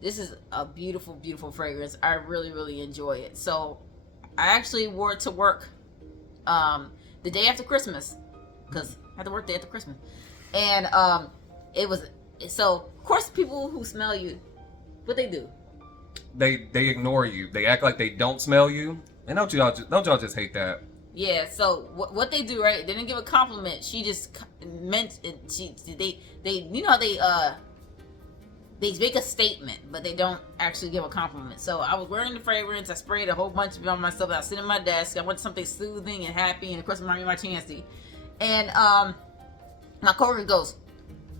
this is a beautiful, beautiful fragrance. I really, really enjoy it. So I actually wore it to work the day after Christmas, because I had to work the day after Christmas. And it was, so of course people who smell you, what they do? They ignore you. They act like they don't smell you. And don't y'all just hate that? Yeah, so what they do, right? They didn't give a compliment. She just meant it. They you know, they make a statement, but they don't actually give a compliment. So I was wearing the fragrance. I sprayed a whole bunch of it on myself. I was sitting at my desk. I wanted something soothing and happy, and of course, reminding my Chancey. And my coworker goes,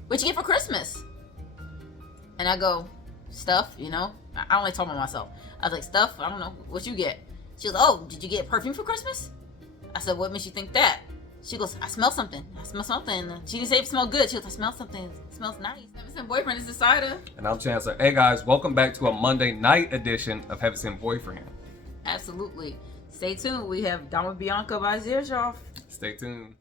"What'd you get for Christmas?" And I go, "Stuff, you know." I only told myself. I was like, "Stuff. I don't know. What you get?" She goes, "Oh, did you get perfume for Christmas?" I said, "What makes you think that?" She goes, "I smell something. I smell something." She didn't say it smelled good. She goes, "I smell something. It smells nice." Heaven Sent Boyfriend is the cider. And I'm Chancellor. Hey guys, welcome back to a Monday night edition of Heaven Sent Boyfriend. Absolutely. Stay tuned. We have Dama Bianca by Xerjoff. Stay tuned.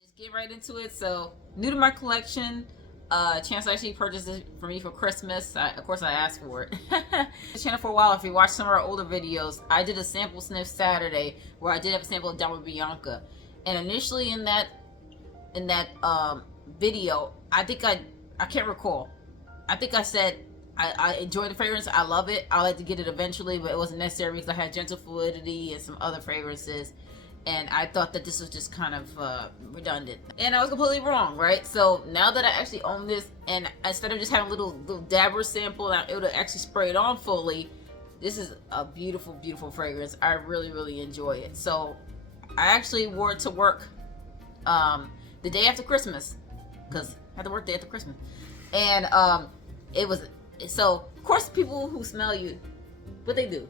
Just get right into it. So, new to my collection. Chance actually purchased it for me for Christmas. Of course, I asked for it. The channel for a while. If you watch some of our older videos, I did a Sample Sniff Saturday where I did have a sample of Dama Bianca. And initially in that video, I can't recall. I think I said I enjoy the fragrance. I love it. I like to get it eventually, but it wasn't necessary because I had Gentle Fluidity and some other fragrances. And I thought that this was just kind of redundant. And I was completely wrong, right? So now that I actually own this, and instead of just having a little dabber sample, and able to actually spray it on fully, this is a beautiful, beautiful fragrance. I really, really enjoy it. So I actually wore it to work the day after Christmas, because I had to work the day after Christmas. And it was, so of course people who smell you, what they do?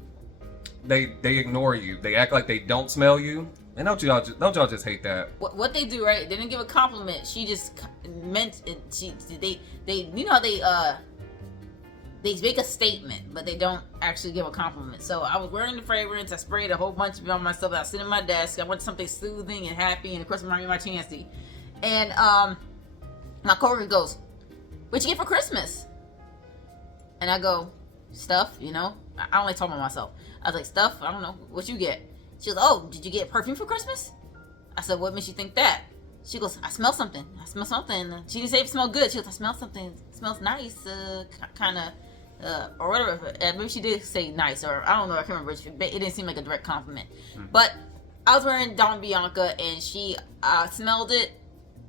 They ignore you. They act like they don't smell you. And don't y'all just hate that? What they do, right? They didn't give a compliment. She just meant it. They you know, they make a statement, but they don't actually give a compliment. So I was wearing the fragrance. I sprayed a whole bunch of it on myself. I was sitting at my desk. I wanted something soothing and happy, and of course, reminding my Chancey. And my coworker goes, "What'd you get for Christmas?" And I go, "Stuff, you know." I only told myself. I was like, "Stuff. I don't know. What you get?" She goes, "Oh, did you get perfume for Christmas?" I said, "What makes you think that?" She goes, "I smell something. I smell something." She didn't say it smelled good. She goes, "I smell something. It smells nice, kind of, or whatever." Maybe she did say nice, or I don't know. I can't remember. It didn't seem like a direct compliment. But I was wearing Dama Bianca, and she smelled it,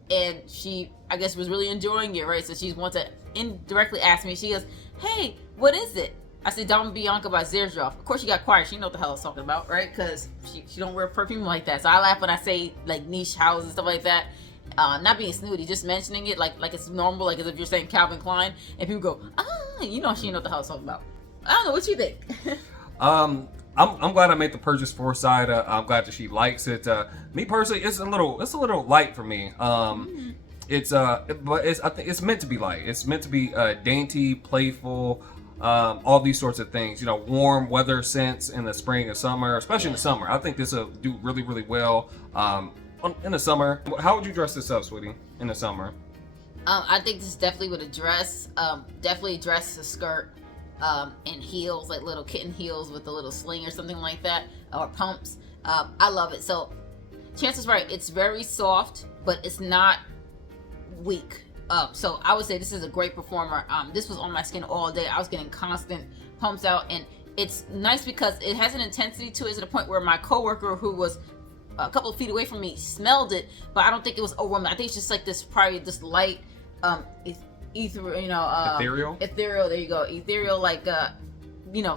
and she, I guess, was really enjoying it, right? So she wanted to indirectly ask me. She goes, "Hey, what is it?" I said, "Dama Bianca by Xerjoff." Of course, she got quiet. She know what the hell I was talking about, right? Because she don't wear perfume like that. So I laugh when I say like niche houses and stuff like that. Not being snooty, just mentioning it like it's normal, like as if you're saying Calvin Klein, and people go, "Ah," you know, she know what the hell I was talking about. I don't know, what you think? I'm glad I made the purchase for Cider. I'm glad that she likes it. Me personally, it's a little light for me. But I think it's meant to be light. It's meant to be dainty, playful. All these sorts of things, you know, warm weather scents in the spring and summer, especially in the summer. I think this will do really, really well in the summer. How would you dress this up, sweetie, in the summer? I think this definitely with a dress. Definitely dress a skirt and heels, like little kitten heels with a little sling or something like that, or pumps. I love it. So, Chance is right. It's very soft, but it's not weak. So I would say this is a great performer. This was on my skin all day. I was getting constant pumps out, and it's nice because it has an intensity to it to the point where my coworker, who was a couple of feet away from me, smelled it, but I don't think it was overwhelming. I think it's just like this, probably this light, ethereal. There you go, ethereal, like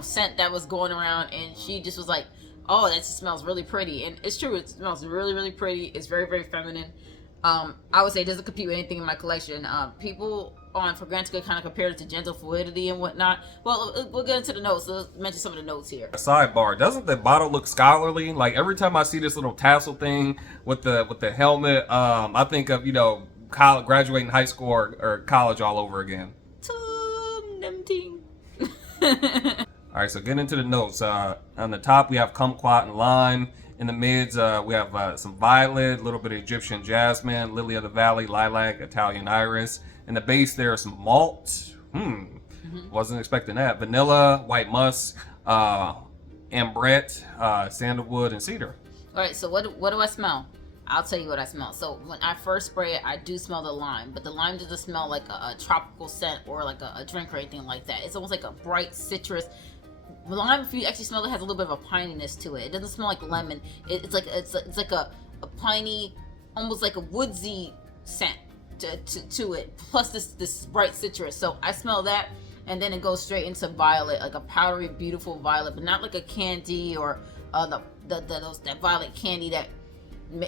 scent that was going around, and she just was like, "Oh, that just smells really pretty," and it's true. It smells really, really pretty. It's very, very feminine. I would say it doesn't compete with anything in my collection. People on For Granted could kind of compare it to Gentle Fluidity and whatnot. Well, we'll get into the notes. So let's mention some of the notes here. A sidebar: doesn't the bottle look scholarly? Like every time I see this little tassel thing with the helmet, I think of college, graduating high school or college all over again. All right, so getting into the notes. On the top, we have kumquat and lime. In the mids, we have some violet, a little bit of Egyptian jasmine, lily of the valley, lilac, Italian iris. In the base, there's some malt. Wasn't expecting that. Vanilla, white musk, ambrette, sandalwood, and cedar. All right, so what do I smell? I'll tell you what I smell. So when I first spray it, I do smell the lime, but the lime doesn't smell like a tropical scent or like a drink or anything like that. It's almost like a bright citrus. Lime, if you actually smell it, has a little bit of a pininess to it. It doesn't smell like lemon. It's like a piney, almost like a woodsy scent to it. Plus this bright citrus. So I smell that, and then it goes straight into violet, like a powdery, beautiful violet, but not like a candy or that violet candy that,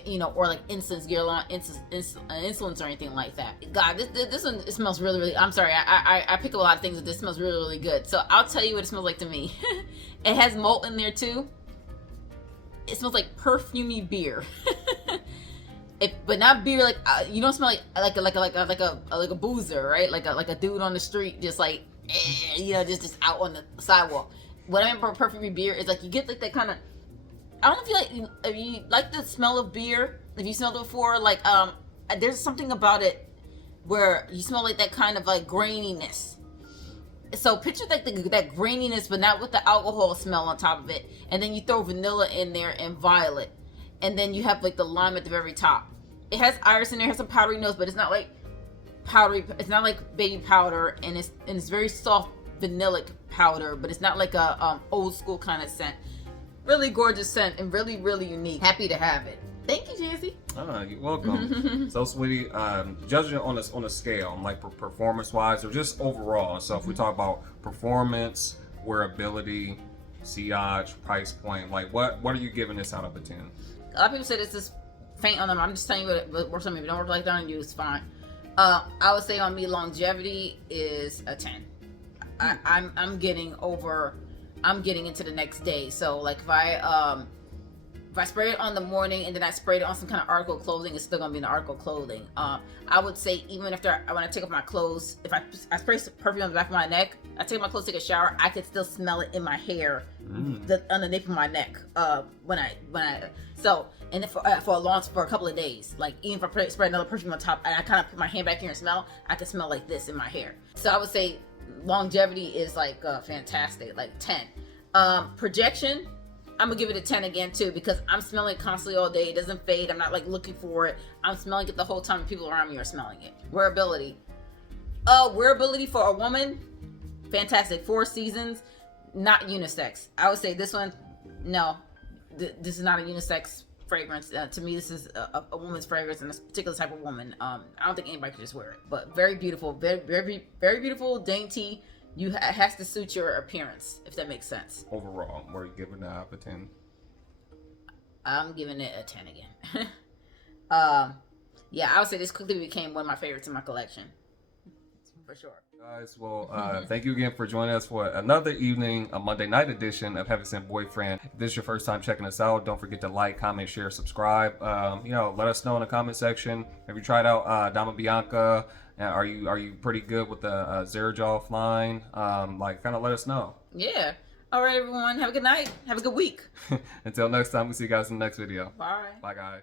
you know, or like incense, insolence or anything like that. God, this one, it smells really, really, I'm sorry, I pick up a lot of things, but this smells really, really good. So I'll tell you what it smells like to me. It has malt in there too. It smells like perfumey beer. But not beer like you don't smell like a boozer, right? Like a dude on the street, just like you know, just out on the sidewalk. What I mean by perfumey beer is like you get like that kind of, I don't know if you like the smell of beer. If you smelled it before, like there's something about it where you smell like that kind of like graininess. So picture like that graininess, but not with the alcohol smell on top of it. And then you throw vanilla in there and violet, and then you have like the lime at the very top. It has iris in there, it has some powdery notes, but it's not like powdery. It's not like baby powder, and it's very soft vanillic powder, but it's not like a old school kind of scent. Really gorgeous scent and really, really unique. Happy to have it. Thank you, Jancy. You're welcome. So, sweetie, judging on a scale, like performance-wise or just overall. So, if we talk about performance, wearability, sillage, price point, like what are you giving this out of a 10? A lot of people say this is faint on them. I'm just telling you what it works on me. If it don't work like that on you, it's fine. I would say on me, longevity is a 10. I'm getting into the next day. So like if I spray it on the morning and then I sprayed it on some kind of article of clothing, it's still gonna be in the article of clothing. I would say even after when I take off my clothes, if I spray perfume on the back of my neck, I take my clothes, take a shower, I could still smell it in my hair, underneath of my neck. And if for a couple of days, like even if I spray another perfume on top and I kind of put my hand back here and smell, I can smell like this in my hair. So I would say longevity is like fantastic, like 10. Projection, I'm gonna give it a 10 again too, because I'm smelling it constantly all day. It doesn't fade. I'm not like looking for it. I'm smelling it the whole time. People around me are smelling it. Wearability for a woman, fantastic. 4 seasons, not unisex. I would say this one, no, this is not a unisex fragrance. To me, this is a woman's fragrance and a particular type of woman. I don't think anybody could just wear it, but very beautiful, very, very, very beautiful, dainty. It has to suit your appearance, if that makes sense. Overall, what are you giving it out of a 10? I'm giving it a 10 again. Yeah, I would say this quickly became one of my favorites in my collection, for sure. Guys, well, thank you again for joining us for another evening, a Monday night edition of Heaven Sent Boyfriend. If this is your first time checking us out, don't forget to like, comment, share, subscribe. Let us know in the comment section. Have you tried out Dama Bianca? Are you pretty good with the Xerjoff line? Kind of let us know. Yeah. All right, everyone. Have a good night. Have a good week. Until next time, we'll see you guys in the next video. Bye. Bye, guys.